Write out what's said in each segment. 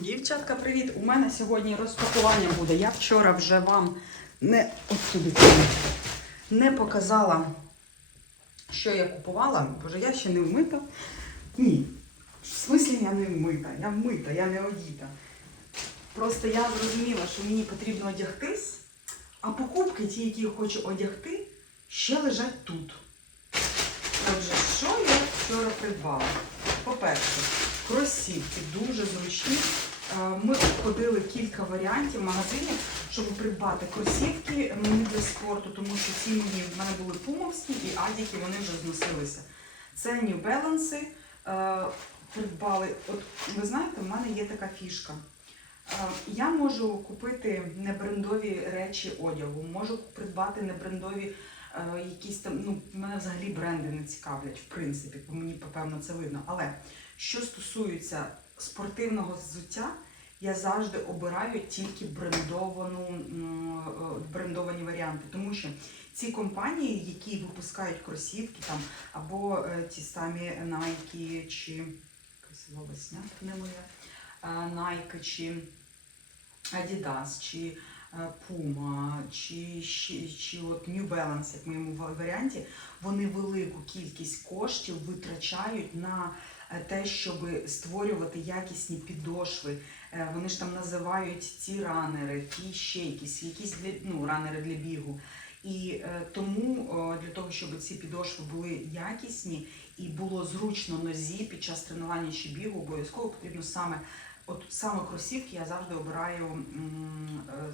Дівчатка, привіт! У мене сьогодні розпакування буде. Я вчора вже вам не не показала, що я купувала. Боже, я ще не вмита. Ні. В смислі я не вмита. Я вмита, я не одіта. Просто я зрозуміла, що мені потрібно одягтись, а покупки, ті, які я хочу одягти, ще лежать тут. Отже, що я вчора придбала? По-перше, кросівки дуже зручні. Е, Ми обходили кілька варіантів магазинів, щоб придбати кросівки мені для спорту, тому що ці мої в мене були пумовські і адіки, вони вже зносилися. Це New Balance. Е, Придбали. От ви знаєте, в мене є така фішка. Е, Я можу купити небрендові речі одягу, можу придбати небрендові якісь там, ну, мене взагалі бренди не цікавлять, в принципі, бо мені, напевно, це видно. Але що стосується спортивного взуття, я завжди обираю тільки брендовану, е, брендовані варіанти, тому що ці компанії, які випускають кросівки там, або е, ті самі Nike чи якась не моє, е, Nike чи Adidas, чи е, Puma, чи, чи, от New Balance, як в моєму варіанті, вони велику кількість коштів витрачають на е, те, щоб створювати якісні підошви. Е, Вони ж там називають ці ранери, ті ще якісь, якісь для, ну, ранери для бігу. І е, тому для того, щоб ці підошви були якісні і було зручно нозі під час тренування чи бігу, обов'язково потрібно саме От саме кросівки я завжди обираю е,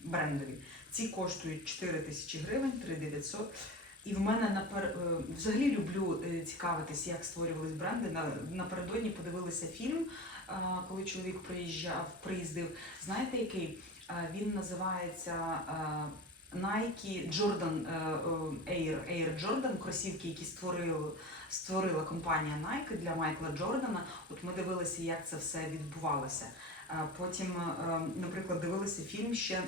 брендові. Ці коштують 4 тисячі гривень, 3900. І в мене напер... е, взагалі люблю е, цікавитись, як створювались бренди. На- Напередодні подивилися фільм, коли чоловік приїжджав, приїздив. Знаєте, який? Він називається Nike Jordan е, Air, Air Jordan, кросівки, які створили, створила компанія Nike для Майкла Джордана. От ми дивилися, як це все відбувалося. Потім, е, наприклад, дивилися фільм ще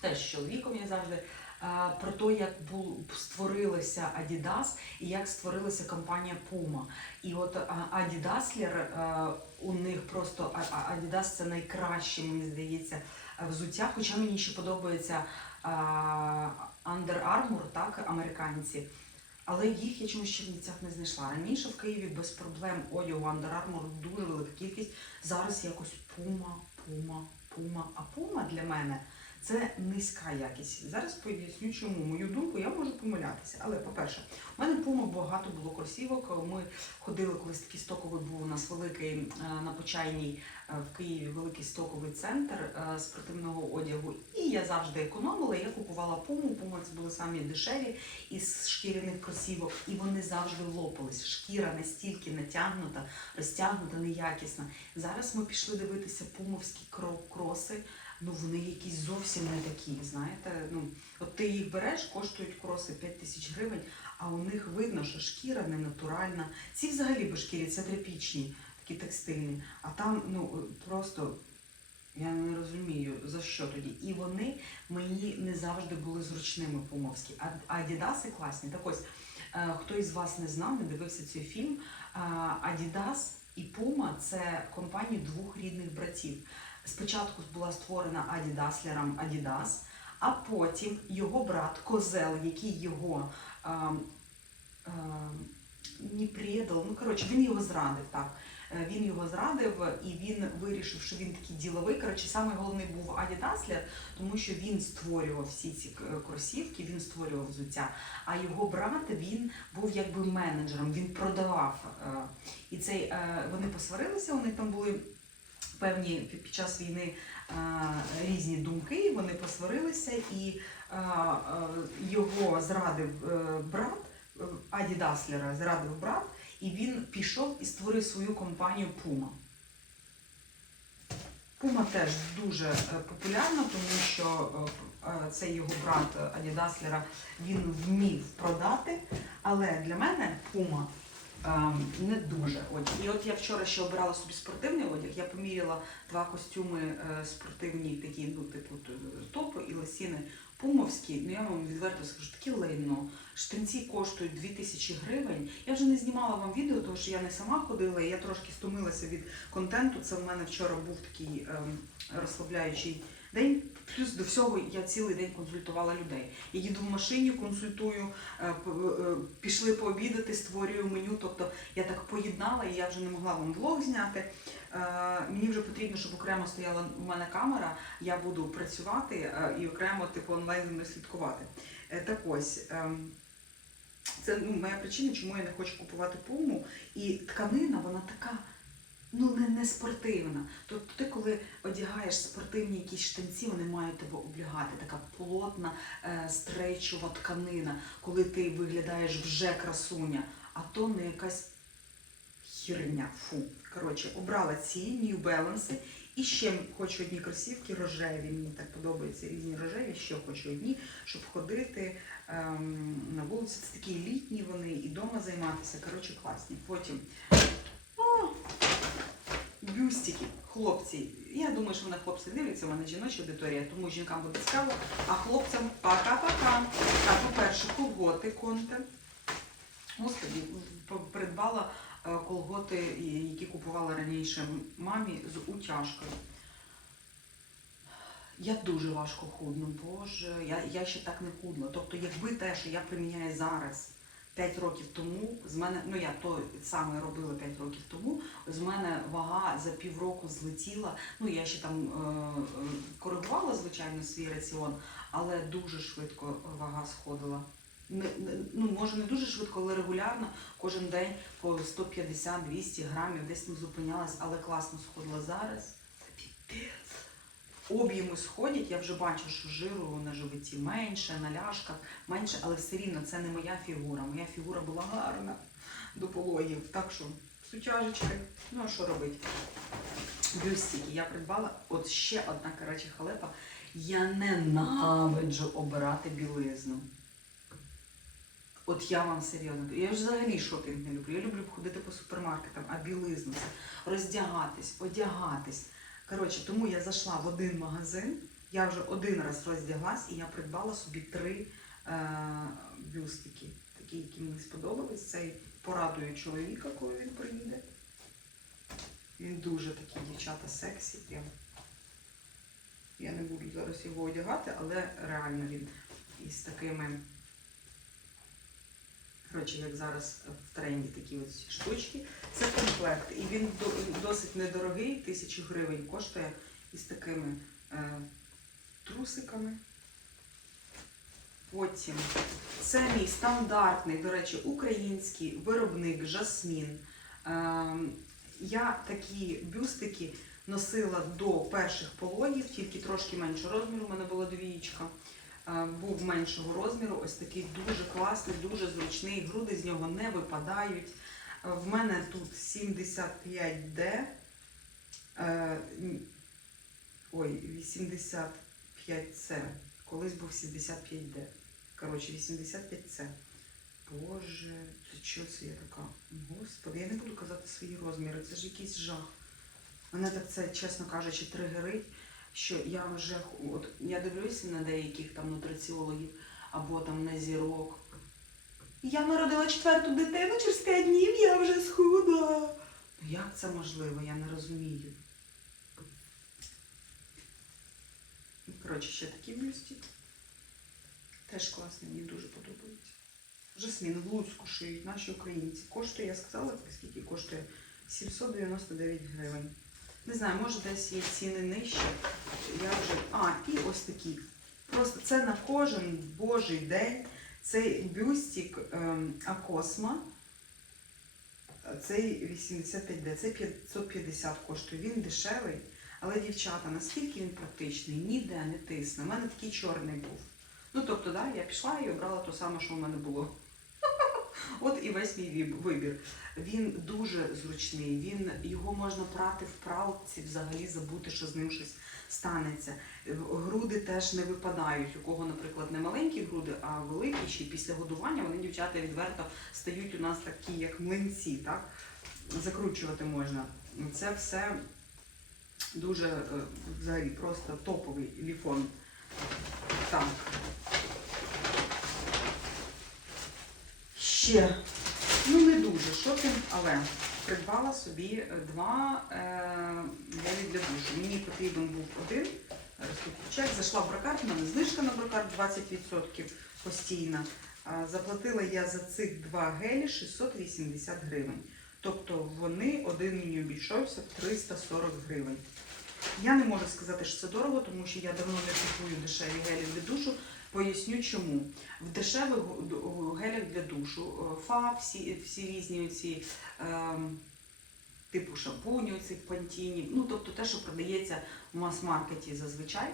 теж з чоловіком я завжди. е, Про те, як бу- створилася Adidas і як створилася компанія Puma. І от Adidaslер, е, у них просто Adidas це найкраще, мені здається, взуття. Хоча мені ще подобається Under Armour, так, американці. Але їх я чомусь в Чернівцях не знайшла. Раніше в Києві без проблем одягу Under Armour дуже велика кількість. Зараз якось пума, пума, пума. А пума для мене це низька якість. Зараз поясню, чому мою думку я можу помилятися. Але по-перше, у мене пума багато було кросівок. Ми ходили колись такий стоковий був у нас великий е, на почайній е, в Києві великий стоковий центр е, спортивного одягу. І я завжди економила. Я купувала пуму. Пума це були самі дешеві із шкіряних кросівок, і вони завжди лопались. Шкіра настільки натягнута, розтягнута, неякісна. Зараз ми пішли дивитися пумовські кро- кроси. Ну вони якісь зовсім не такі. Знаєте, ну от ти їх береш, коштують кроси 5 тисяч гривень, а у них видно, що шкіра не натуральна. Ці взагалі без шкірі, це тряпічні, такі текстильні. А там ну просто. Я не розумію за що тоді. І вони мені не завжди були зручними пумовські. А а Адідаси класні. Так ось, е, хто із вас не знав, не дивився цей фільм. е, Адідас і Пума це компанії двох рідних братів. Спочатку була створена Адідаслером Адідас, а потім його брат Козел, який його е, е, не предав, ну коротше, він його зрадив так. Е, Він його зрадив і він вирішив, що він такий діловий. Коротше, саме головний був Аді Даслер, тому що він створював всі ці к- кросівки, він створював взуття. А його брат він був якби менеджером, він продавав. е, І цей е, вони посварилися. Вони там були певні під час війни різні думки. Вони посварилися, і його зрадив е, брат. е, Аді Даслера зрадив брат, і він пішов і створив свою компанію Puma. Puma теж дуже е, популярна, тому що цей його брат Аді Даслера він вмів продати. Але для мене ем, не дуже одяг. І от я вчора ще обирала собі спортивний одяг. Я поміряла два костюми е, спортивні, такі, ну, типу топи і лосіни Пумовські, ну я вам відверто скажу, таке лайно. Штанці коштують 2000 гривень. Я вже не знімала вам відео, тому що я не сама ходила, і я трошки стомилася від контенту. Це в мене вчора був такий ем, розслабляючий день. Плюс до всього я цілий день консультувала людей. Я їду в машині, консультую, е, п- е, пішли пообідати, створюю меню. Тобто я так поєднала, і я вже не могла вам влог зняти. Е, Мені вже потрібно, щоб окремо стояла у мене камера. Я буду працювати е, і окремо типу онлайн мною слідкувати. Е, Так ось. ем, Це ну, моя причина, чому я не хочу купувати пуму. І тканина, вона така ну, не, не спортивна. Тобто ти, коли одягаєш спортивні якісь штанці, вони мають тебе облягати. Така плотна е, стрейчова тканина, коли ти виглядаєш вже красуня, а то не якась хірня. Фу. Коротше, обрала ці New Balance. І ще хочу одні кросівки рожеві. Мені так подобаються різні рожеві, ще хочу одні, щоб ходити ем, на вулиці. Це такі літні вони і вдома займатися. Коротше, класні. Потім бюстики, хлопці. Я думаю, що мене хлопці дивляться, в мене жіноча аудиторія, тому жінкам буде цікаво, а хлопцям пока-пока. Так, по-перше, колготи конте. Господи, придбала е, колготи, які купувала раніше мамі з утяжкою. Я дуже важко худну, боже, я, я ще так не худла. Тобто, якби те, що я приміняю зараз, 5 років тому, з мене, ну я то саме робила 5 років тому, з мене вага за півроку злетіла. Ну я ще там е, коригувала, звичайно, свій раціон, але дуже швидко вага сходила. Не, не- ну, може, не дуже швидко, але регулярно кожен день по 150-200 грамів десь не зупинялась, але класно сходила зараз. Це. Об'єми сходять, я вже бачу, що жиру на животі менше, на ляшках менше, але все рівно це не моя фігура. Моя фігура була гарна до пологів. Так що сутяжечки, ну а що робити? Бюстики я придбала. От ще одна коротше халепа. Я ненавиджу обирати білизну. От я вам серйозно. Я взагалі шопінг не люблю. Я люблю ходити по супермаркетам, а білизну роздягатись, одягатись. Коротше, тому я зайшла в один магазин, я вже один раз роздяглась і я придбала собі три е, бюстики, такі, які мені сподобались. Цей порадує чоловіка, коли він приїде. Він дуже такий дівчата сексі. Прям. Я не буду зараз його одягати, але реально він із такими. Коротше, як зараз в тренді такі ось штучки. Це комплект. І він досить недорогий, тисячу гривень коштує із такими е, трусиками. Потім це мій стандартний, до речі, український виробник Жасмін. Е, я такі бюстики носила до перших пологів, тільки трошки меншого розміру. У мене була двієчка. Е, Був меншого розміру, ось такий дуже класний, дуже зручний. Груди з нього не випадають. Е, В мене тут 75D. е, Ой, 85C. Колись був 75D. Коротше, 85C. Боже, це що це я така? Господи, я не буду казати свої розміри, це ж якийсь жах. Мене так це, чесно кажучи, тригерить, що я вже от я дивлюся на деяких там нутриціологів або там на зірок. Я народила четверту дитину через 5 днів, я вже схудла. Ну як це можливо? Я не розумію. Коротше, ще такий бюстик. Теж класний, мені дуже подобається. Жасмін в Луцьку шиють наші українці. Коштує, я сказала, скільки коштує 799 гривень. Не знаю, може десь є ціни нижче. Я вже. А, і ось такі. Просто це на кожен божий день. Цей бюстик ем, Акосма. Цей 85D, цей 550 коштує. Він дешевий. Але, дівчата, наскільки він практичний, ніде не тисне. У мене такий чорний був. Ну, тобто, да, я пішла і обрала те саме, що в мене було. От і весь мій вибір. Він дуже зручний, він, його можна прати в пралці, взагалі забути, що з ним щось станеться. Е, Груди теж не випадають. У кого, наприклад, не маленькі груди, а великі, ще після годування вони, дівчата, відверто стають у нас такі, як млинці, так? Закручувати можна. Це все дуже е, взагалі просто топовий ліфон. Так. Ще, ну не дуже шопінг, але придбала собі е, два гелі для душу. Мені потрібен був один. Чек. Зайшла в брокарт, в мене знижка на брокарт 20% постійна. Заплатила я за цих два гелі 680 гривень. Тобто вони один мені обійшовся в 340 гривень. Я не можу сказати, що це дорого, тому що я давно не купую дешеві гелі для душу. Поясню чому. В дешевих гелях для душу е, фа, всі, всі різні оці, ем, типу шампуню, цих пантінів, ну тобто те, що продається в мас-маркеті зазвичай.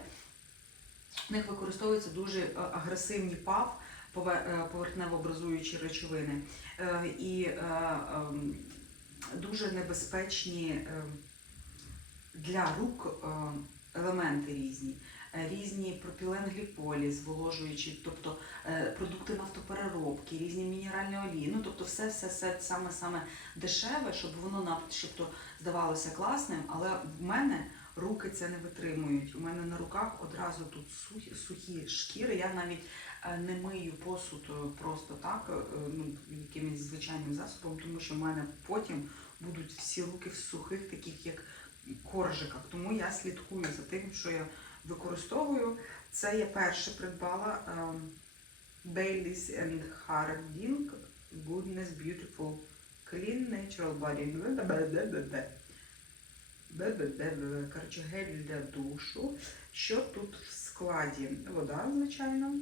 В них використовуються дуже е, агресивні пав, е, поверхнево-образуючі речовини. Е, І е, ем, дуже небезпечні е, для рук е, елементи різні. Е, Різні пропіленгліколі, зволожуючі, тобто е, продукти нафтопереробки, різні мінеральні олії. Ну тобто все, все, все саме саме дешеве, щоб воно начебто здавалося класним, але в мене руки це не витримують. У мене на руках одразу тут сухі, сухі шкіри. Я навіть е, не мию посуд просто так, ну, якимось звичайним засобом, тому що в мене потім будуть всі руки в сухих, таких як коржиках. Тому я слідкую за тим, що я використовую. Це я перше придбала ем, Baileys and Harding Goodness Beautiful Clean Natural Body. Бе-бе-бе-бе-бе. Коротше, гель для душу. Що тут в складі? Вода, звичайно.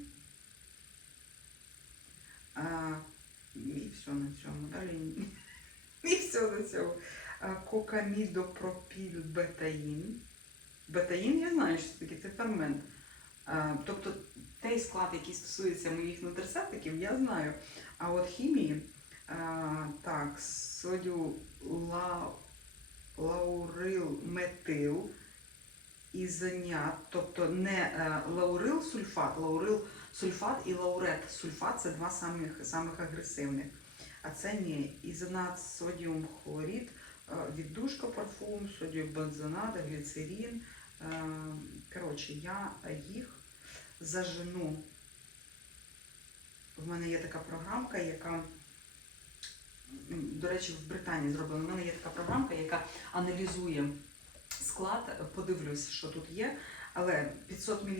А, і все на цьому. Далі. І все на цьому. А, Кокамідопропіль бетаїн. Бетаїн, я знаю, що це таке, це фермент. Тобто той склад, який стосується моїх нутрицептиків, я знаю. А от хімії, а, так, содю ла, лаурил метил ізонят, тобто не е, лаурил сульфат, лаурил сульфат і лаурет сульфат це два самих, самих агресивних. А це ні, ізонат содіум хлорид, е, віддушка парфум, содіум бензонат, гліцерин. Е, Коротше, я їх зажену. В мене є така програмка, яка, до речі, в Британії зроблена. У мене є така програмка, яка аналізує склад, подивлюсь, що тут є. Але 500 мл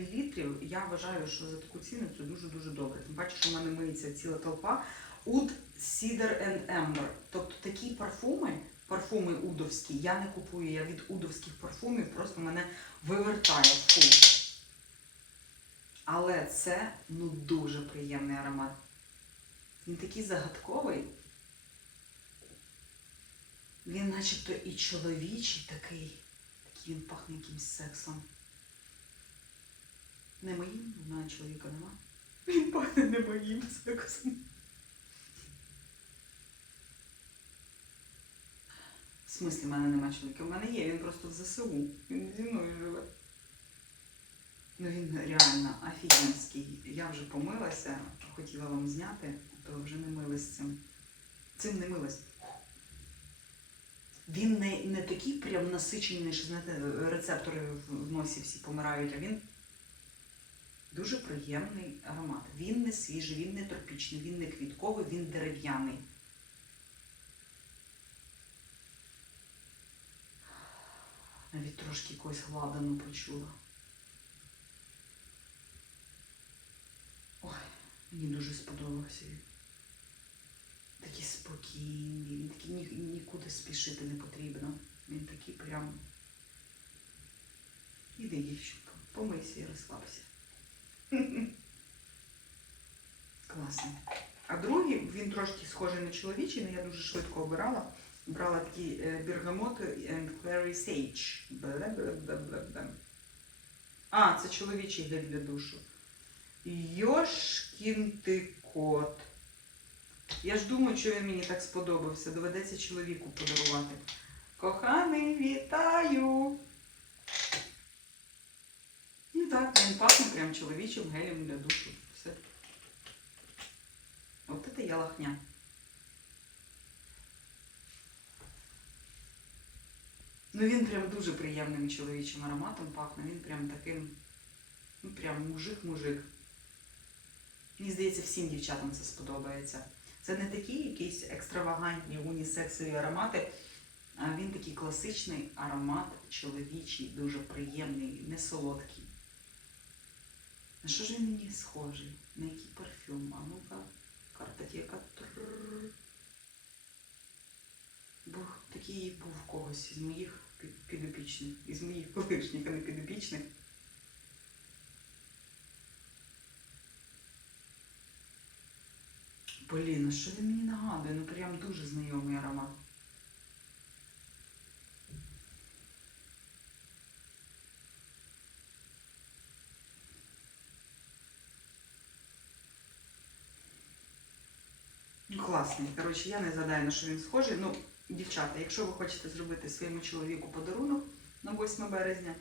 я вважаю, що за таку ціну це дуже-дуже добре. Тим паче, що в мене миється ціла толпа. Oud, Cedar and Amber. Тобто такі парфуми, парфуми удовські, я не купую. Я від удовських парфумів просто мене вивертає. Фу. Але це ну дуже приємний аромат. Він такий загадковий. Він начебто і чоловічий такий. Такий він пахне якимсь сексом. Не моїм, в мене чоловіка нема. Він пахне не моїм сексом. В смислі, в мене нема чоловіка. У мене є, він просто в ЗСУ. Він зі мною живе. Ну він реально офігенський. Я вже помилася, хотіла вам зняти, то вже не милась цим. Цим не милась. Він не, не такий прям насичений, що знаєте, рецептори в в носі всі помирають, а він дуже приємний аромат. Він не свіжий, він не тропічний, він не квітковий, він дерев'яний. Навіть трошки якоїсь ладану почула. Ой, мені дуже сподобався він. Такий спокійний, він такий ні, нікуди спішити не потрібно. Він такий прям. Іди, дівчинко, помийся і розслабся. Класний. А другий, він трошки схожий на чоловічий, але я дуже швидко обирала. Брала такі е, бергамоти and clary sage. А, це чоловічий гель для душу. Йошкін ти кот. Я ж думаю, що він мені так сподобався. Доведеться чоловіку подарувати. Коханий, вітаю! Ну так, він пахне прям чоловічим гелем для душу. Все. От це я лахня. Ну він прям дуже приємним чоловічим ароматом пахне. Він прям таким Ну, прям мужик-мужик. Мені здається, всім дівчатам це сподобається. Це не такі якісь екстравагантні унісексові аромати, а він такий класичний аромат чоловічий, дуже приємний, не солодкий. На що ж він мені схожий? На який парфюм? А ну-ка, картотека. Трррр. Бо такий був когось із моїх підопічних, із моїх колишніх, а не підопічних. Блін, а що він мені нагадує? Ну прям дуже знайомий аромат. Ну, класний. Коротше, я не згадаю, на що він схожий. Ну, дівчата, якщо ви хочете зробити своєму чоловіку подарунок на 8 березня,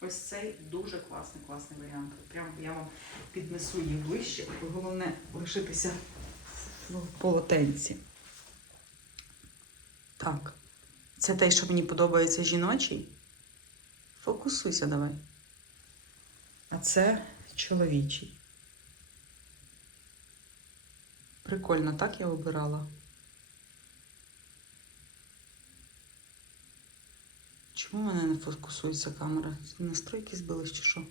ось цей дуже класний, класний варіант. Прямо я вам піднесу її ближче. Головне лишитися в полотенці. Так. Це те, що мені подобається жіночий. Фокусуйся давай. А це чоловічий. Прикольно, так я обирала. Чому в мене не фокусується камера? Настройки збились чи що?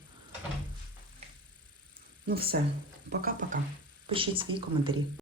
Ну все, пока-пока. Пишіть свої коментарі.